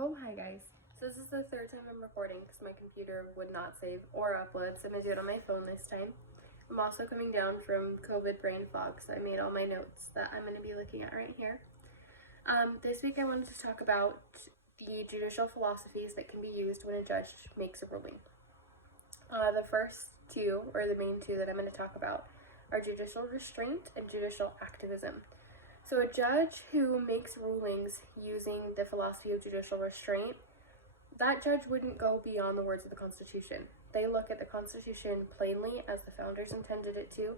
Oh, hi guys. So this is the third time I'm recording because my computer would not save or upload, so I'm going to do it on my phone this time. I'm also coming down from COVID brain fog, so I made all my notes that I'm going to be looking at right here. This week I wanted to talk about the judicial philosophies that can be used when a judge makes a ruling. The first two, or the main two that I'm going to talk about, are judicial restraint and judicial activism. So a judge who makes rulings using the philosophy of judicial restraint, that judge wouldn't go beyond the words of the Constitution. They look at the Constitution plainly as the founders intended it to,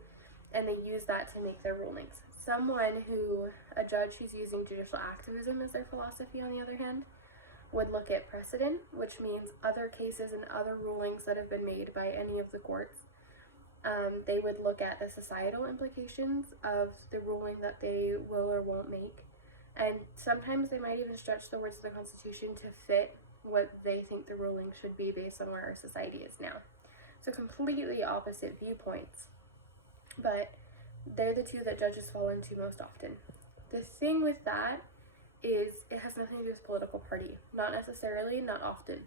and they use that to make their rulings. A judge who's using judicial activism as their philosophy, on the other hand, would look at precedent, which means other cases and other rulings that have been made by any of the courts. They would look at the societal implications of the ruling that they will or won't make, and sometimes they might even stretch the words of the Constitution to fit what they think the ruling should be based on where our society is now. So completely opposite viewpoints, but they're the two that judges fall into most often. The thing with that is it has nothing to do with political party. Not necessarily, not often.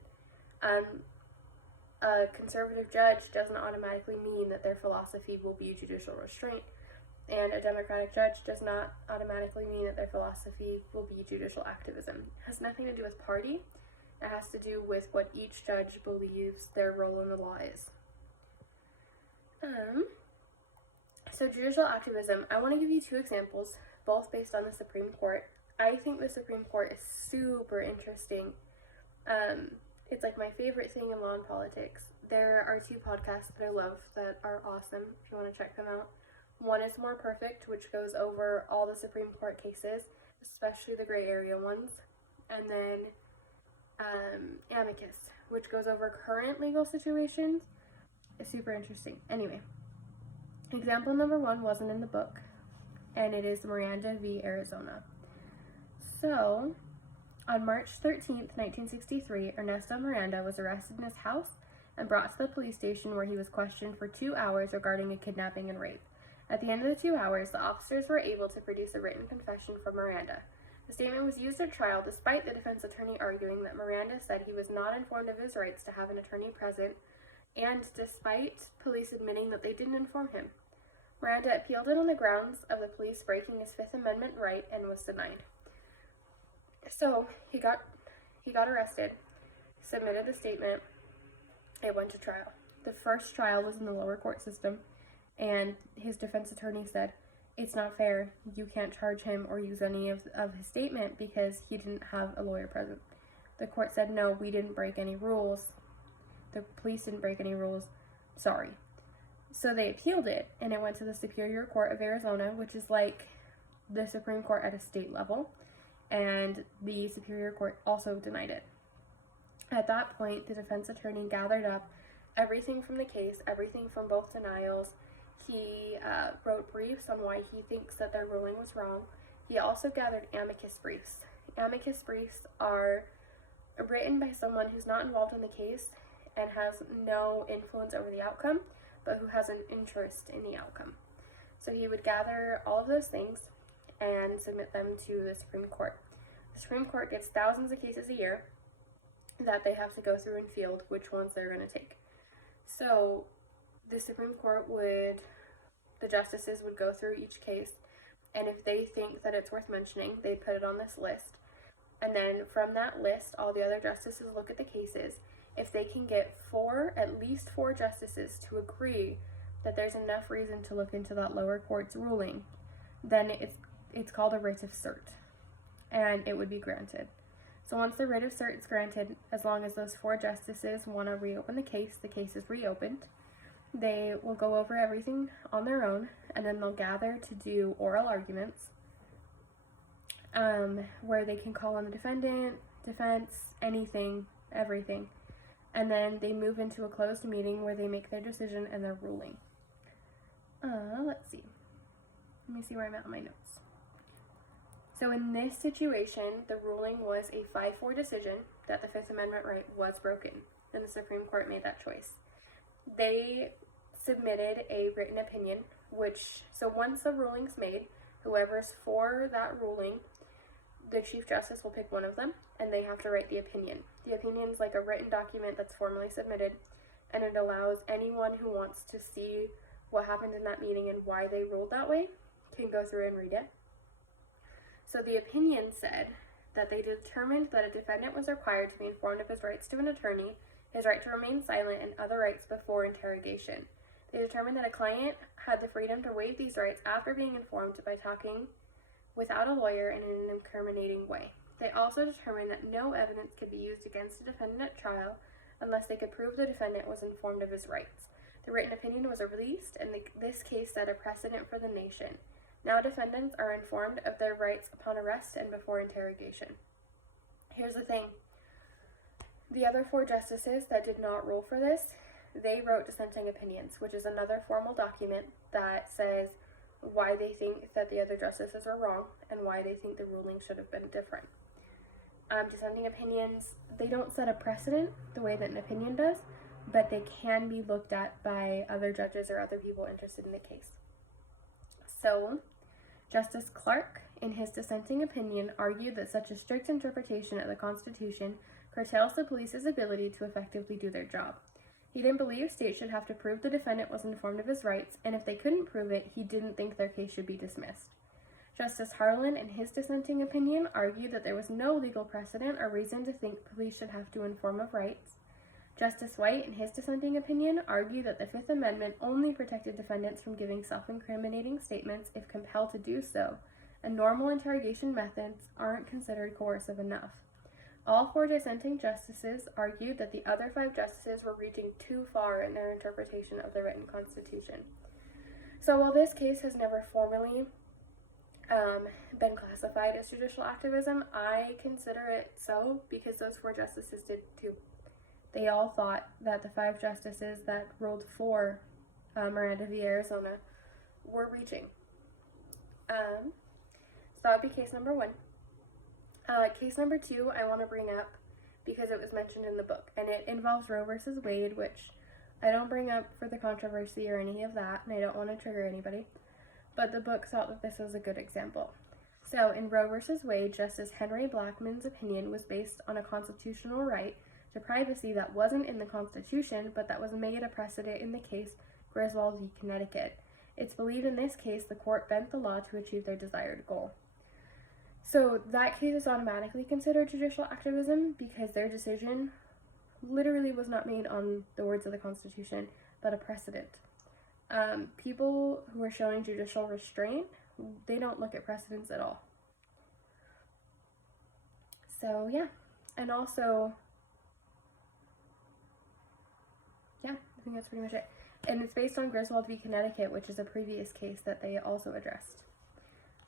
A conservative judge doesn't automatically mean that their philosophy will be judicial restraint, and a Democratic judge does not automatically mean that their philosophy will be judicial activism. It has nothing to do with party. It has to do with what each judge believes their role in the law is. So judicial activism, I want to give you two examples, both based on the Supreme Court. I think the Supreme Court is super interesting. It's like my favorite thing in law and politics. There are two podcasts that I love that are awesome if you want to check them out. One is More Perfect, which goes over all the Supreme Court cases, especially the gray area ones. And then Amicus, which goes over current legal situations. It's super interesting. Anyway, example number one wasn't in the book, and it is Miranda v. Arizona. So, on March 13th, 1963, Ernesto Miranda was arrested in his house and brought to the police station where he was questioned for 2 hours regarding a kidnapping and rape. At the end of the 2 hours, the officers were able to produce a written confession from Miranda. The statement was used at trial despite the defense attorney arguing that Miranda said he was not informed of his rights to have an attorney present, and despite police admitting that they didn't inform him. Miranda appealed it on the grounds of the police breaking his Fifth Amendment right and was denied. So he got arrested, submitted the statement, it went to trial. The first trial was in the lower court system, and his defense attorney said, "It's not fair, you can't charge him or use any of his statement because he didn't have a lawyer present." The court said, "No, we didn't break any rules. The police didn't break any rules. Sorry." So they appealed it, and it went to the Superior Court of Arizona, which is like the Supreme Court at a state level. And the Superior Court also denied it. At that point, the defense attorney gathered up everything from the case, everything from both denials. He wrote briefs on why he thinks that their ruling was wrong. He also gathered amicus briefs. Amicus briefs are written by someone who's not involved in the case and has no influence over the outcome, but who has an interest in the outcome. So he would gather all of those things and submit them to the Supreme Court. The Supreme Court gets thousands of cases a year that they have to go through and field which ones they're going to take. So the Supreme Court the justices would go through each case, and if they think that it's worth mentioning, they put it on this list. And then from that list, all the other justices look at the cases. If they can get at least four justices to agree that there's enough reason to look into that lower court's ruling, then it's called a writ of cert, and it would be granted. So once the writ of cert is granted, as long as those four justices want to reopen the case is reopened. They will go over everything on their own, and then they'll gather to do oral arguments, where they can call on the defendant, defense, anything, everything. And then they move into a closed meeting where they make their decision and their ruling. Let's see. Let me see where I'm at on my notes. So in this situation, the ruling was a 5-4 decision that the Fifth Amendment right was broken, and the Supreme Court made that choice. They submitted a written opinion, so once the ruling's made, whoever's for that ruling, the Chief Justice will pick one of them, and they have to write the opinion. The opinion is like a written document that's formally submitted, and it allows anyone who wants to see what happened in that meeting and why they ruled that way can go through and read it. So the opinion said that they determined that a defendant was required to be informed of his rights to an attorney, his right to remain silent, and other rights before interrogation. They determined that a client had the freedom to waive these rights after being informed by talking without a lawyer and in an incriminating way. They also determined that no evidence could be used against a defendant at trial unless they could prove the defendant was informed of his rights. The written opinion was released, and this case set a precedent for the nation. Now defendants are informed of their rights upon arrest and before interrogation. Here's the thing. The other 4 justices that did not rule for this, they wrote dissenting opinions, which is another formal document that says why they think that the other justices are wrong and why they think the ruling should have been different. Dissenting opinions, they don't set a precedent the way that an opinion does, but they can be looked at by other judges or other people interested in the case. So, Justice Clark, in his dissenting opinion, argued that such a strict interpretation of the Constitution curtails the police's ability to effectively do their job. He didn't believe states should have to prove the defendant was informed of his rights, and if they couldn't prove it, he didn't think their case should be dismissed. Justice Harlan, in his dissenting opinion, argued that there was no legal precedent or reason to think police should have to inform of rights. Justice White, in his dissenting opinion, argued that the Fifth Amendment only protected defendants from giving self-incriminating statements if compelled to do so, and normal interrogation methods aren't considered coercive enough. All 4 dissenting justices argued that the other 5 justices were reaching too far in their interpretation of the written Constitution. So while this case has never formally been classified as judicial activism, I consider it so because those 4 justices did too. They all thought that the 5 justices that ruled for Miranda v. Arizona were reaching. So that would be case number 1. Case number 2 I want to bring up because it was mentioned in the book, and it involves Roe versus Wade, which I don't bring up for the controversy or any of that, and I don't want to trigger anybody, but the book thought that this was a good example. So in Roe versus Wade, Justice Henry Blackmun's opinion was based on a constitutional right to privacy that wasn't in the Constitution, but that was made a precedent in the case Griswold v. Connecticut. It's believed in this case the court bent the law to achieve their desired goal. So that case is automatically considered judicial activism because their decision literally was not made on the words of the Constitution, but a precedent. People who are showing judicial restraint, they don't look at precedents at all. So yeah, and also, yeah, I think that's pretty much it. And it's based on Griswold v. Connecticut, which is a previous case that they also addressed.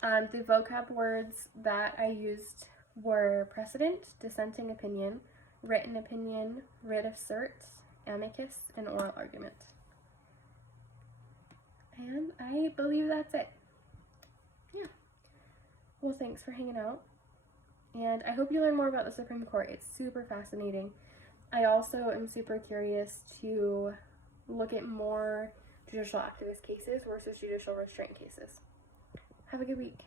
The vocab words that I used were precedent, dissenting opinion, written opinion, writ of cert, amicus, and oral argument. And I believe that's it. Yeah. Well, thanks for hanging out. And I hope you learn more about the Supreme Court. It's super fascinating. I also am super curious to look at more judicial activist cases versus judicial restraint cases. Have a good week.